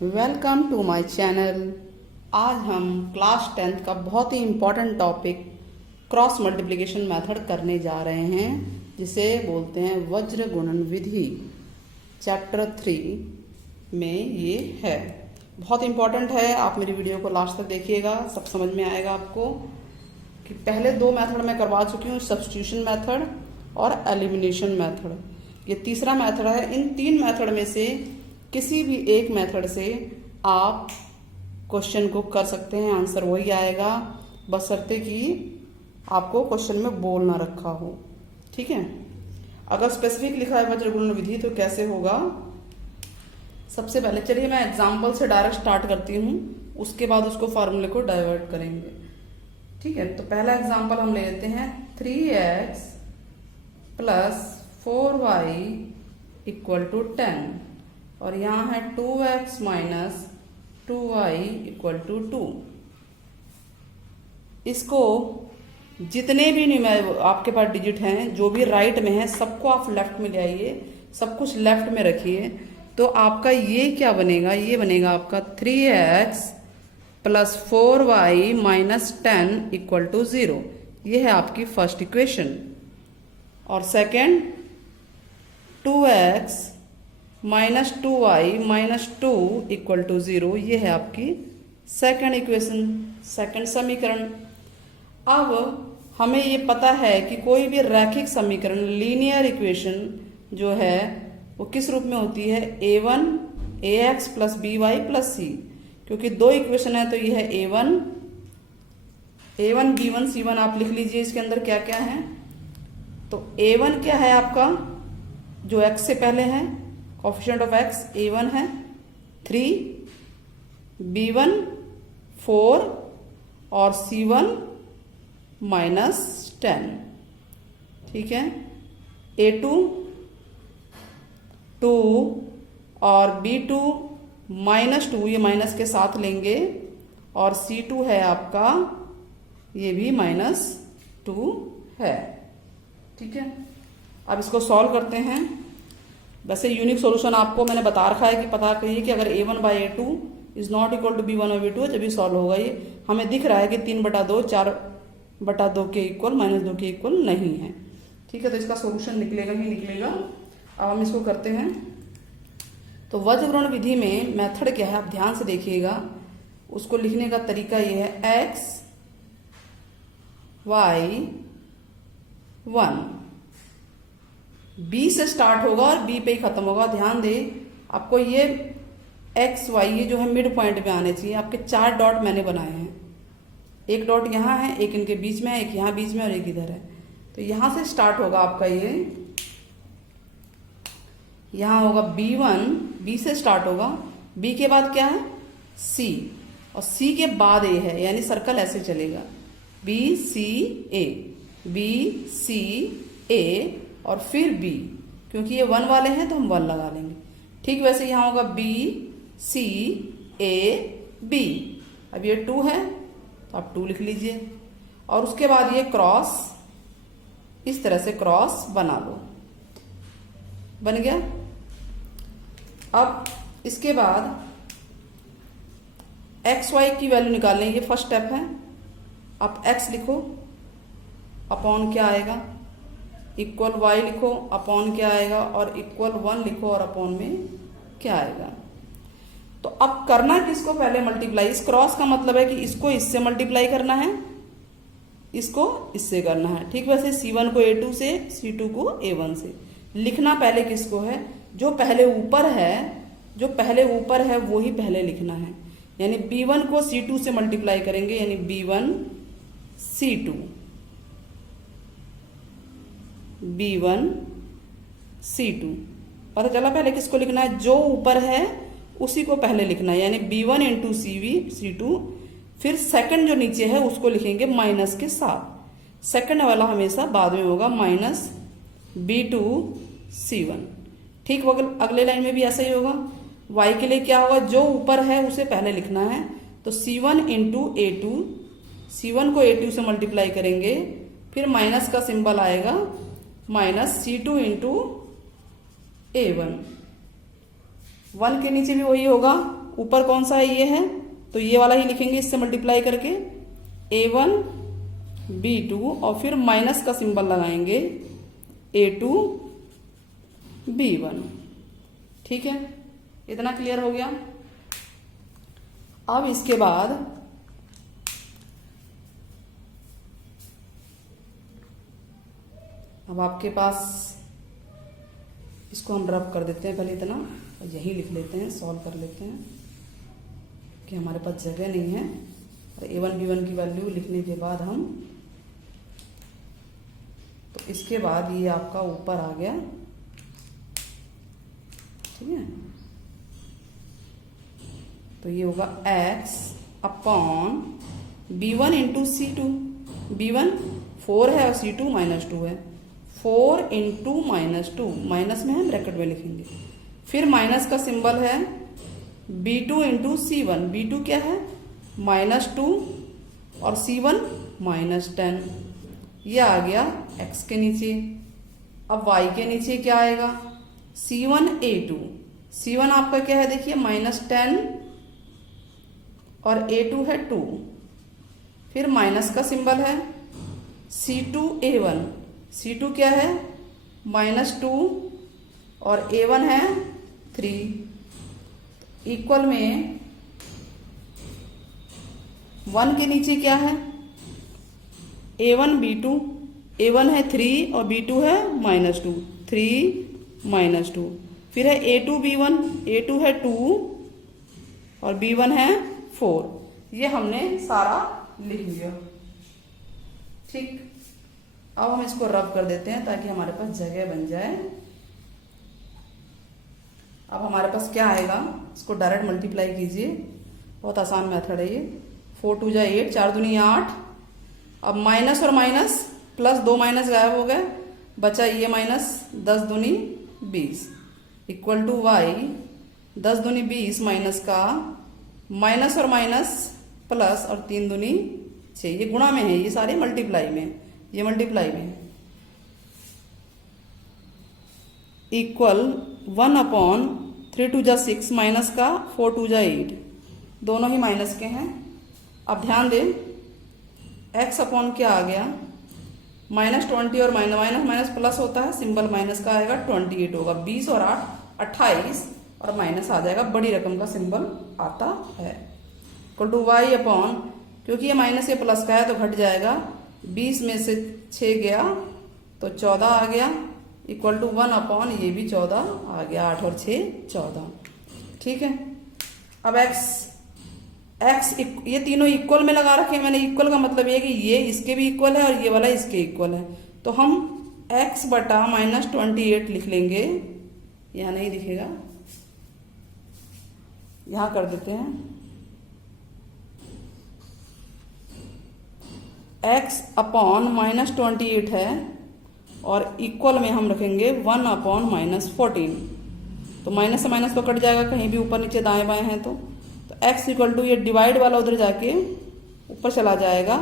Welcome to my channel. आज हम class 10th का बहुत ही important topic cross multiplication method करने जा रहे हैं, जिसे बोलते हैं वज्र गुणन विधि। चैप्टर 3 में ये है, बहुत इम्पॉर्टेंट है। आप मेरी वीडियो को लास्ट तक देखिएगा, सब समझ में आएगा आपको कि पहले दो मेथड मैं करवा चुकी हूँ, सब्स्टिट्यूशन मेथड और एलिमिनेशन मेथड। ये तीसरा मेथड है। इन तीन मेथड में से किसी भी एक मेथड से आप क्वेश्चन को कर सकते हैं, आंसर वही आएगा, बशर्ते कि आपको क्वेश्चन में बोल ना रखा हो। ठीक है, अगर स्पेसिफिक लिखा है वज्र गुणन विधि तो कैसे होगा। सबसे पहले चलिए मैं एग्जाम्पल से डायरेक्ट स्टार्ट करती हूँ, उसके बाद उसको फार्मूले को डाइवर्ट करेंगे। ठीक है, तो पहला एग्जाम्पल हम ले लेते हैं 3x plus 4y equal to 10 और यहाँ है 2x minus 2y equal to 2। इसको जितने भी आपके पास डिजिट हैं, जो भी राइट में है, सबको आप लेफ्ट में ले आइए, सब कुछ लेफ्ट में रखिए। तो आपका ये क्या बनेगा, ये बनेगा आपका 3x plus 4y minus 10 equal to 0। ये है आपकी फर्स्ट इक्वेशन। और second 2x minus 2y minus 2 equal to 0, ये है आपकी सेकेंड इक्वेशन, सेकेंड समीकरण। अब हमें ये पता है कि कोई भी रैखिक समीकरण, लीनियर इक्वेशन जो है वो किस रूप में होती है, a1 ax plus by plus c। क्योंकि दो इक्वेशन है तो ये है a1 b1 c1। आप लिख लीजिए इसके अंदर क्या क्या है। तो a1 क्या है आपका, जो x से पहले है, कोफिशिएंट ऑफ x a1 है 3, b1 4 और c1 माइनस 10। ठीक है, a2 2 और b2 माइनस 2, ये माइनस के साथ लेंगे, और c2 है आपका, ये भी माइनस 2 है। ठीक है, अब इसको सॉल्व करते हैं। वैसे यूनिक सॉल्यूशन आपको मैंने बता रखा है कि पता करिए कि अगर a1 by a2 is not equal to b1 और b2 जब भी सॉल्व होगा। ये हमें दिख रहा है कि 3/2 4/2 के इक्वल माइनस 2 के इक्वल नहीं है। ठीक है, तो इसका सॉल्यूशन निकलेगा ही निकलेगा। अब हम इसको करते हैं। तो वज्र गुणन विधि में मेथड क्या है, आप ध्यान से देखिएगा। उसको लिखने का तरीका ये है, x y 1 b से स्टार्ट होगा और b पे ही खत्म होगा। ध्यान दे, आपको ये x y ये जो है मिड पॉइंट पे आने चाहिए। आपके 4 डॉट मैंने बनाए हैं, एक डॉट यहाँ है, एक इनके बीच में है, एक यहाँ बीच में और एक इधर है। तो यहाँ से स्टार्ट होगा आपका, ये यहाँ होगा b1, b से स्टार्ट होगा, b के बाद क्या है c, और c के बाद a है, यानी सर्कल ऐसे चलेगा b c a, b c a और फिर b। क्योंकि ये 1 वाले हैं तो हम 1 लगा लेंगे। ठीक वैसे यहाँ होगा b c a b। अब ये 2 है तो आप 2 लिख लीजिए, और उसके बाद ये क्रॉस, इस तरह से क्रॉस बना लो, बन गया। अब इसके बाद एक्स वाई की वैल्यू निकालने, ये फर्स्ट स्टेप है। आप x लिखो, अपॉन क्या आएगा, इक्वल y लिखो, अपॉन क्या आएगा, और इक्वल 1 लिखो, और अपॉन में क्या आएगा। तो अब करना किसको, पहले मल्टीप्लाई। इस क्रॉस का मतलब है कि इसको इससे मल्टीप्लाई करना है, इसको इससे करना है। ठीक वैसे c1 को a2 से, c2 को a1 से। लिखना पहले किसको है, जो पहले ऊपर है, जो पहले ऊपर है वो ही पहले लिखना है। यानी b1 को c2 से मल्टीप्लाई करेंगे, यानी b1 c2, b1 c2। पता चला पहले किसको लिखना है, जो ऊपर है उसी को पहले लिखना है, यानी b1 इंटू c2। फिर सेकंड जो नीचे है उसको लिखेंगे माइनस के साथ। सेकंड वाला हमेशा बाद में होगा, माइनस b2 c1। ठीक, अगले लाइन में भी ऐसा ही होगा। y के लिए क्या होगा, जो ऊपर है उसे पहले लिखना है। तो c1 इंटू a2, c1 को a2 से मल्टीप्लाई करेंगे, फिर माइनस का सिंबल आएगा, माइनस c2 इंटू a1। 1 के नीचे भी वही होगा, ऊपर कौन सा है, ये है, तो ये वाला ही लिखेंगे इससे मल्टीप्लाई करके, A1 B2 और फिर माइनस का सिंबल लगाएंगे A2 B1। ठीक है, इतना क्लियर हो गया। अब इसके बाद अब आपके पास इसको हम रब कर देते हैं पहले इतना, और यही लिख लेते हैं, सॉल्व कर लेते हैं कि हमारे पास जगह नहीं है। और A1 B1 की वैल्यू लिखने के बाद हम, तो इसके बाद ये आपका ऊपर आ गया। ठीक है, तो ये होगा x upon B1 into C2। B1 4 है और C2 -2 है, 4 इंटू -2, माइनस में हम ब्रैकेट में लिखेंगे, फिर माइनस का सिंबल है B2 इंटू C1। B2 क्या है, -2 और C1 -10। ये आ गया x के नीचे। अब y के नीचे क्या आएगा, C1 A2। C1 आपका क्या है देखिए, -10 और A2 है 2, फिर माइनस का सिंबल है C2 A1। C2 क्या है, -2 और A1 है 3। इक्वल में 1 के नीचे क्या है, A1 B2। A1 है 3 और B2 है -2, 3 -2। फिर है A2 B1, A2 है 2 और B1 है 4। ये हमने सारा लिख लिया। ठीक, अब हम इसको रब कर देते हैं ताकि हमारे पास जगह बन जाए। अब हमारे पास क्या आएगा, इसको डायरेक्ट मल्टीप्लाई कीजिए, बहुत आसान मेथड है ये। 4 2 जा 8, 4 दूनी 8। अब माइनस और माइनस प्लस, 2 माइनस गायब हो गए, बचा ये माइनस, 10 दूनी 20 इक्वल टू y 10 दूनी 20 माइनस का माइनस और माइनस प्लस और 3 दूनी 6। ये गुणा में है, ये सारे मल्टीप्लाई में, ये मल्टीप्लाई में इक्वल 1 अपॉन 3 2 जा 6 माइनस का 4 2 जा 8, दोनों ही माइनस के हैं। अब ध्यान दें, x अपॉन क्या आ गया, -20 और माइनस माइनस प्लस होता है, सिंबल माइनस का आएगा, 28 होगा, 20 और 8 28 और माइनस आ जाएगा, बड़ी रकम का सिंबल आता है। इक्वल टू y अपॉन, क्योंकि ये माइनस ये प्लस का है तो घट जाएगा, 20 में से 6 गया तो 14 आ गया, इक्वल टू 1 अपॉन ये भी 14 आ गया, 8 और 6 14। ठीक है, अब x ये तीनों इक्वल में लगा रखे हैं मैंने। इक्वल का मतलब ये कि ये इसके भी इक्वल है और ये वाला इसके इक्वल है, तो हम x बटा -28 लिख लेंगे। यहाँ नहीं दिखेगा, यहाँ कर देते हैं, x अपॉन -28 है और इक्वल में हम रखेंगे 1 अपॉन -14। तो माइनस से माइनस तो कट जाएगा, कहीं भी ऊपर नीचे दाएं बाएं हैं तो x इक्वल टू ये डिवाइड वाला उधर जाके ऊपर चला जाएगा,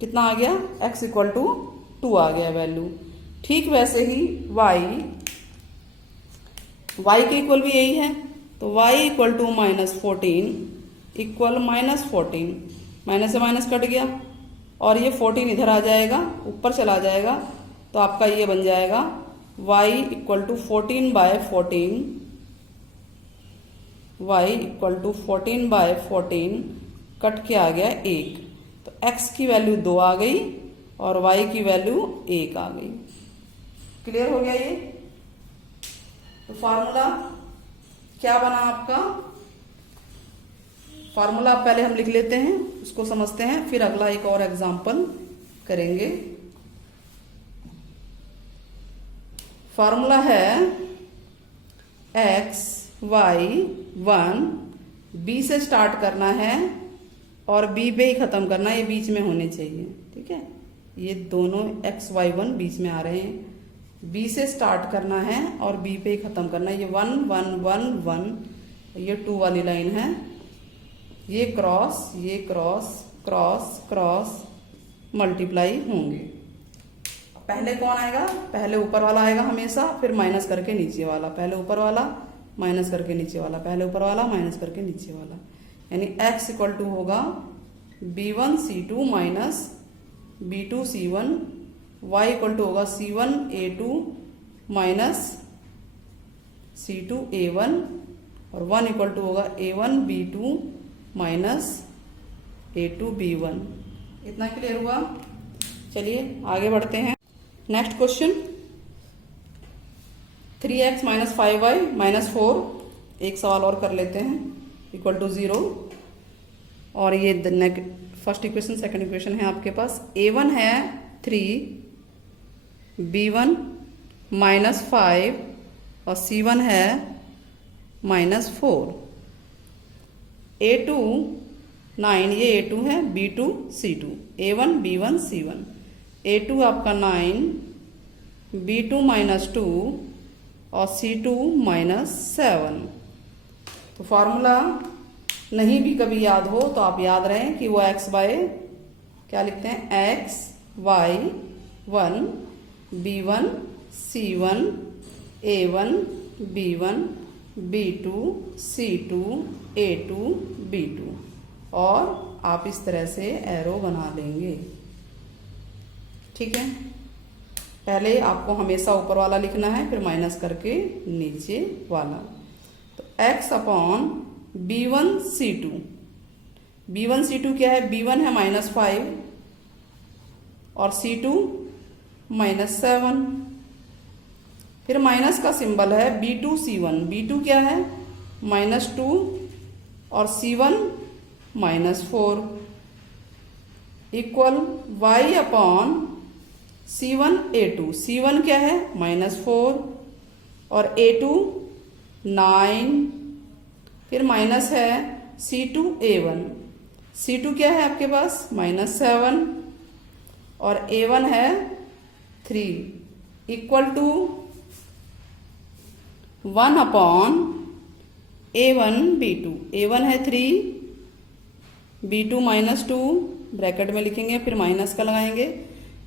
कितना आ गया, x इक्वल टू 2 आ गया वैल्यू। ठीक वैसे ही y के इक्वल भी यही है, तो y equal to -14 equal -14, minus से माइनस कट गया और ये 14 इधर आ जाएगा, ऊपर चला जाएगा, तो आपका ये बन जाएगा y equal to 14/14, y equal to 14/14 cut के आ गया 1, तो x की वैल्यू 2 आ गई और y की वैल्यू 1 आ गई। क्लियर हो गया ये। तो फार्मूला क्या बना आपका, फार्मूला पहले हम लिख लेते हैं, उसको समझते हैं, फिर अगला एक और एग्जाम्पल करेंगे। फार्मूला है x y 1, b से स्टार्ट करना है और b पे ही खत्म करना है, ये बीच में होने चाहिए। ठीक है, ये दोनों x y 1 बीच में आ रहे हैं, b से स्टार्ट करना है और b पे ही खत्म करना है। ये 1 1 1 1, ये 2 वाली लाइन है, ये क्रॉस क्रॉस क्रॉस मल्टीप्लाई होंगे। पहले कौन आएगा, पहले ऊपर वाला आएगा हमेशा, फिर माइनस करके नीचे वाला, पहले ऊपर वाला माइनस करके नीचे वाला, पहले ऊपर वाला माइनस करके नीचे वाला, यानी x इक्वल टू होगा b1c2 minus b2c1, y equal to होगा c1a2 माइनस c2a1 और 1 इक्वल टू होगा a1b2 माइनस a2b1। इतना क्लियर हुआ। चलिए आगे बढ़ते हैं। Next question 3x minus 5y minus 4, एक सवाल और कर लेते हैं, इक्वल टू 0। और ये फर्स्ट इक्वेशन सेकंड इक्वेशन है आपके पास। a1 है 3, b1 माइनस 5 और c1 है माइनस 4, a2 9, ये a2 है, b2 c2, a1 b1 c1, a2 आपका 9, b2 माइनस 2 और c2 माइनस 7। तो फॉर्मूला नहीं भी कभी याद हो तो आप याद रहें कि वो x बाय क्या लिखते हैं, x y 1 b1 c1 a1 b1 b2 c2 a2 b2, और आप इस तरह से एरो बना लेंगे। ठीक है, पहले आपको हमेशा ऊपर वाला लिखना है, फिर माइनस करके नीचे वाला। तो x upon b1 c2, b1 c2 क्या है, b1 है माइनस 5 और c2 माइनस 7, फिर माइनस का सिंबल है b2 c1, b2 क्या है माइनस 2 और c1 minus 4, equal y upon c1 a2, c1 क्या है माइनस 4 और a2 9, फिर माइनस है c2 a1, c2 क्या है आपके पास माइनस 7 और a1 है 3, equal to 1 upon a1 b2, a1 है 3, b2 माइनस 2 ब्रैकेट में लिखेंगे, फिर माइनस का लगाएंगे,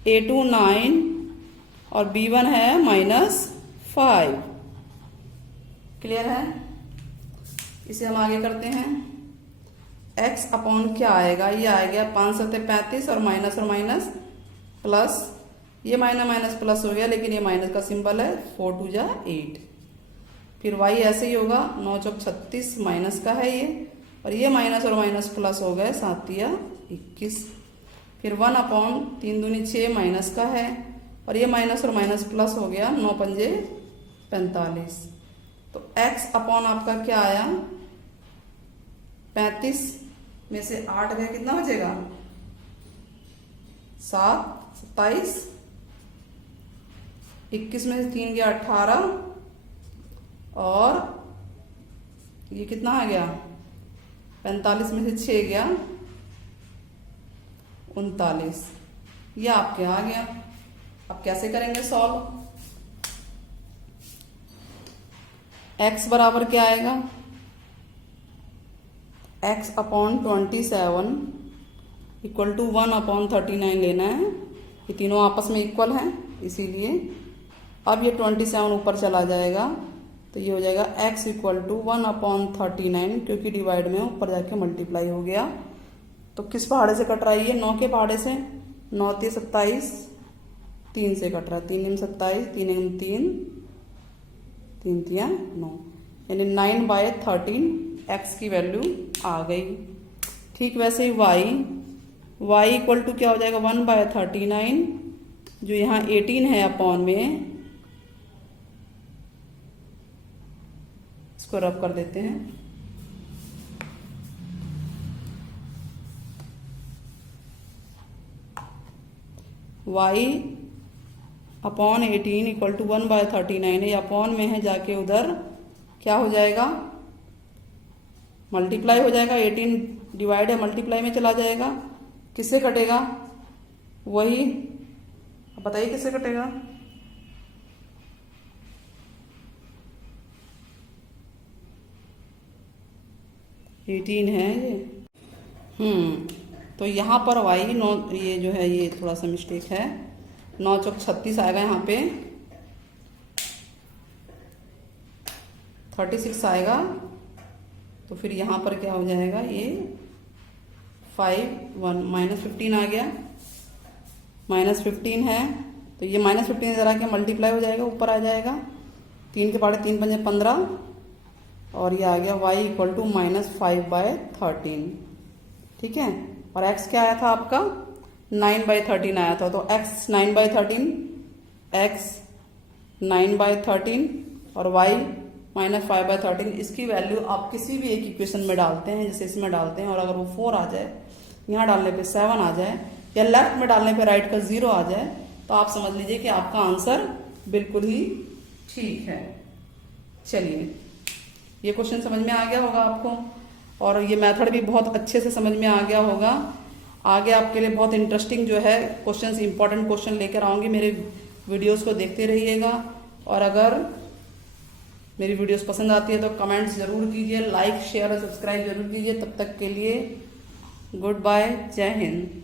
a2 9 और b1 है माइनस 5। क्लियर है। इसे हम आगे करते हैं। x अपॉन क्या आएगा, ये आएगा 5 सत्ते 35 और माइनस प्लस, ये माइनस प्लस हो गया, लेकिन ये माइनस का सिंबल है, 4 2 जा 8, फिर y ऐसे ही होगा 9 चौक 36 माइनस का है ये, और ये माइनस और माइनस प्लस हो गए 7 या 21, फिर 1 अपॉन 3 दूनी 6 माइनस का है, और ये माइनस और माइनस प्लस हो गया 9 पंजे 45। तो x अपॉन आपका क्या आया, 35 में से 8 गए, कितना बचेगा 7 27, 21 में से 3 गया 18 और ये कितना आ गया 45 में से 6 गया 39, ये आपके आ गया। अब कैसे करेंगे सॉल्व, x बराबर क्या आएगा, x upon 27 equal to 1 upon 39 लेना है, ये तीनों आपस में इक्वल हैं इसीलिए। अब ये 27 ऊपर चला जाएगा तो ये हो जाएगा x इक्वल टू 1 अपॉन 39, क्योंकि डिवाइड में ऊपर जाके मल्टीप्लाई हो गया। तो किस पहाड़े से कट रहा है, ये 9 के पहाड़े से, 9 3 27, 3 से कट रहा है, 3 27, 3 3 3 3 9, यानी 9/13 x की वैल्यू आ गई। ठीक वैसे ही y इक्वल टू क्या हो जाएगा 1/39, जो यहाँ 18 है अपॉन में, इसको रब कर देते हैं, y अपॉन 18 इक्वल टू 1/39 है, अपॉन में है जाके उधर क्या हो जाएगा मल्टीप्लाई हो जाएगा, 18 डिवाइड है मल्टीप्लाई में चला जाएगा, किससे कटेगा वही, अब बताइए किससे कटेगा, एटीन है ये। तो यहाँ पर y 9, ये जो है ये थोड़ा सा मिस्टेक है, 9 चौक 36 आएगा यहाँ पे 36 आएगा, तो फिर यहाँ पर क्या हो जाएगा, ये 5 1 -15 आ गया, -15 है तो ये -15 इधर आके मल्टीप्लाई हो जाएगा, ऊपर आ जाएगा, 3 के पाड़े 3 पंजे 15, और ये आ गया y इक्वल टू -5/13। ठीक है, और x क्या आया था आपका, 9/13 आया था, तो x 9/13, x 9/13 और y -5/13, इसकी वैल्यू आप किसी भी एक इक्वेशन में डालते हैं, जैसे इसमें डालते हैं, और अगर वो 4 आ जाए, यहाँ डालने पे 7 आ जाए, या लेफ्ट में डालने पे राइट का 0 आ जाए, तो आप समझ लीजिए कि आपका आंसर बिल्कुल ही ठीक है। चलिए, ये क्वेश्चन समझ में आ गया होगा आपको, और ये मेथड भी बहुत अच्छे से समझ में आ गया होगा। आगे आपके लिए बहुत इंटरेस्टिंग जो है क्वेश्चंस, इंपॉर्टेंट क्वेश्चन लेकर आऊँगी। मेरे वीडियोस को देखते रहिएगा, और अगर मेरी वीडियोस पसंद आती है तो कमेंट्स जरूर कीजिए, लाइक शेयर और सब्सक्राइब जरूर कीजिए। तब तक के लिए गुड बाय, जय हिंद।